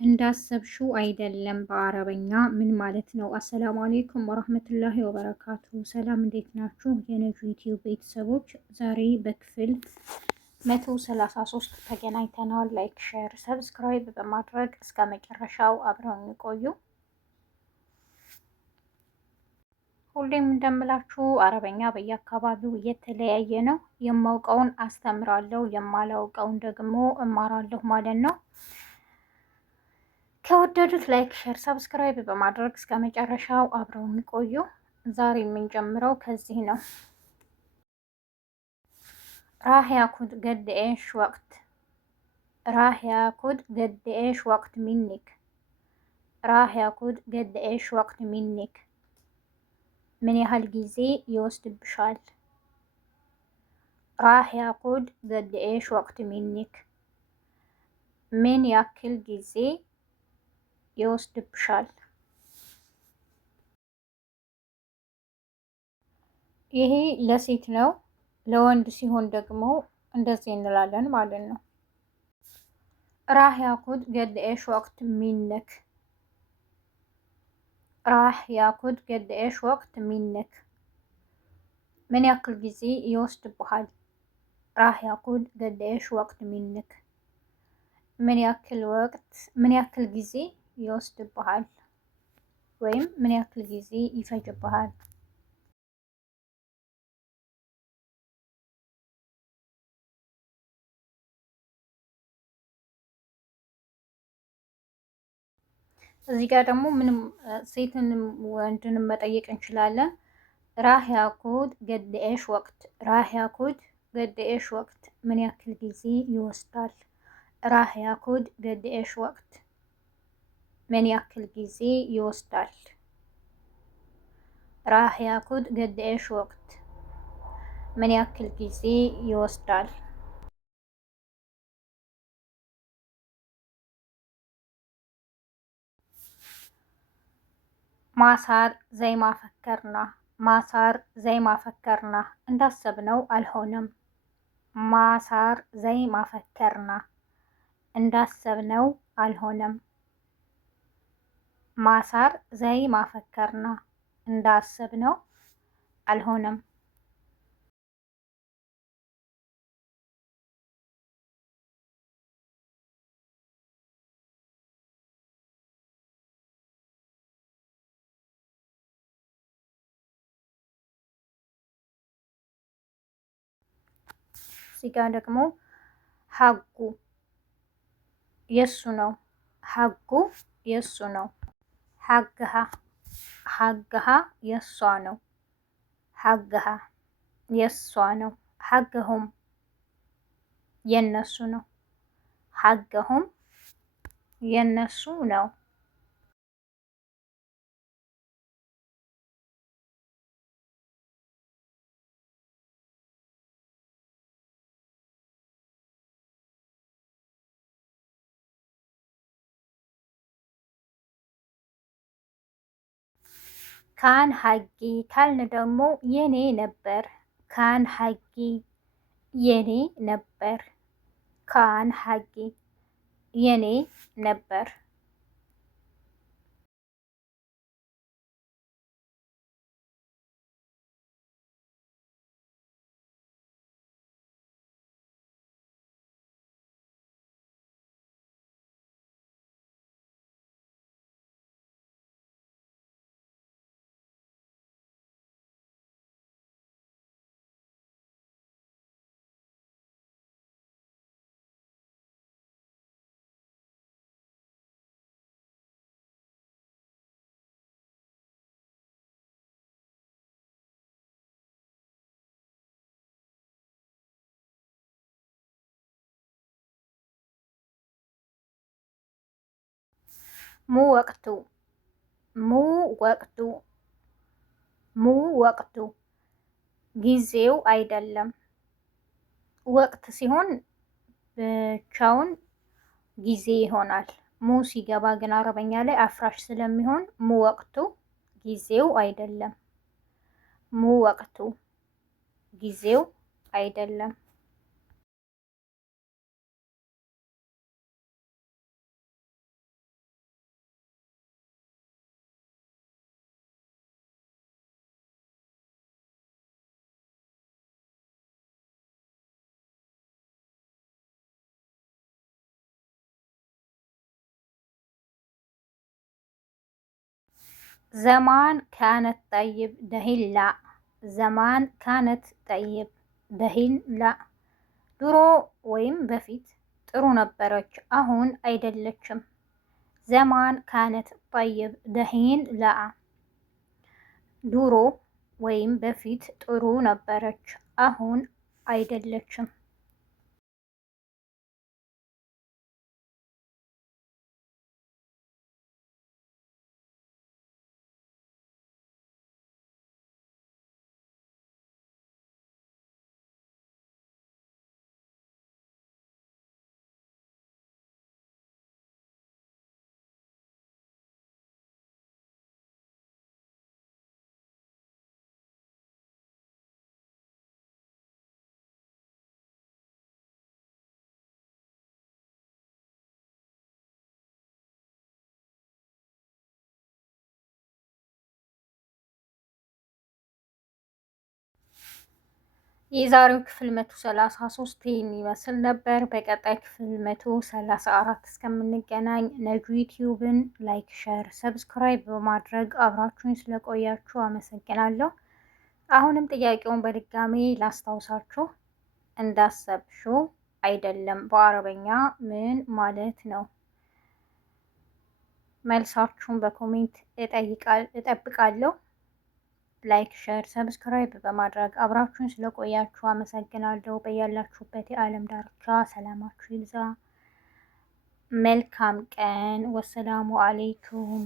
እንዳሰብሽው አይደለም በአረበኛ ምን ማለት ነው? አሰላሙ አሌይኩም ወረህመቱላሂ ወበረካቱ። ሰላም እንዴት ናችሁ? የነጁ ዩቲዩብ ቤተሰቦች ዛሬ በክፍል 133 ተገናኝተናል። ላይክ፣ ሼር፣ ሰብስክራይብ በማድረግ እስከ መጨረሻው አብረውን ይቆዩ። ሁሌም እንደምላችሁ አረበኛ በየአካባቢው እየተለያየ ነው። የማውቀውን አስተምራለሁ፣ የማላውቀውን ደግሞ እማራለሁ ማለት ነው። ከወደዱት ላይክ፣ ሼር፣ ሰብስክራይብ በማድረግ እስከ መጨረሻው አብረው የሚቆዩ። ዛሬ የምንጀምረው ከዚህ ነው። راح ياخد قد ايش وقت راح ياخد قد ايش وقت منك راح ياخد قد ايش وقت منك ምን ያህል ጊዜ ይወስድብሻል? راح ياخد قد ايش وقت منك ምን ያክል ጊዜ ይወስድብሻል? ይሄ ለሴት ነው። ለወንድ ሲሆን ደግሞ እንደዚህ እንላለን ማለት ነው። راح ياخد قد ايش وقت منك راح ياخد قد ايش وقت منك ምን ያክል ጊዜ ይወስድብሃል? راح ياخد قد ايش وقت منك ምን ያክል ጊዜ ይወስድብሃል ወይም ምን ያክል ጊዜ ይፈጅብሃል? እዚህ ጋር ደግሞ ምንም ሴትንም ወንድንም መጠየቅ እንችላለን። راح ياخد قد ايش وقت راح ياخد قد ايش وقت ምን ያክል ጊዜ ይወስዳል? راح ياخد قد ايش وقت ምን ያክል ጊዜ ይወስዳል? راح ياخد قد ايش وقت ምን ያክል ጊዜ ይወስዳል? ማሳር ዘይ ማፈከርና ማሳር ዘይ ማፈከርና እንዳሰብነው አልሆነም። ማሳር ዘይ ማፈከርና እንዳሰብነው አልሆነም። ማሳር ዘይ ማፈከርና እንዳሰብነው አልሆነም። እዚህ ጋር ደግሞ ሀጉ የሱ ነው። ሀጉ የሱ ነው። ሀግሃ ሀግሃ የሷ ነው። ሀግሃ የሷ ነው። ሀገሁም የነሱ ነው። ሀገሁም የነሱ ነው። ካን ሀጊ ካልን ደግሞ የኔ ነበር። ካን ሀጊ የኔ ነበር። ካን ሀጊ የኔ ነበር። ሙ ወቅቱ ሙ ወቅቱ ሙ ወቅቱ ጊዜው አይደለም። ወቅት ሲሆን ብቻውን ጊዜ ይሆናል። ሙ ሲገባ ግን አረበኛ ላይ አፍራሽ ስለሚሆን ሙ ወቅቱ ጊዜው አይደለም። ሙ ወቅቱ ጊዜው አይደለም። ዘማን ካነት ጠይብ ደሂን ላ። ዘማን ካነት ጠይብ ደሂን ላ። ድሮ ወይም በፊት ጥሩ ነበረች፣ አሁን አይደለችም። ዘማን ካነት ጠይብ ደሂን ላ። ድሮ ወይም በፊት ጥሩ ነበረች፣ አሁን አይደለችም። የዛሬው ክፍል 133 ይህን ይመስል ነበር። በቀጣይ ክፍል 134 እስከምንገናኝ ነጁ ዩቲዩብን ላይክ፣ ሸር፣ ሰብስክራይብ በማድረግ አብራችሁን ስለቆያችሁ አመሰግናለሁ። አሁንም ጥያቄውን በድጋሚ ላስታውሳችሁ፣ እንዳሰብሽው አይደለም በአረበኛ ምን ማለት ነው? መልሳችሁን በኮሜንት እጠብቃለሁ። ላይክ፣ ሸር፣ ሰብስክራይብ በማድረግ አብራችሁን ስለቆያችሁ አመሰግናለሁ። በያላችሁበት የዓለም ዳርቻ ሰላማችሁ ይብዛ። መልካም ቀን። ወሰላሙ አሌይኩም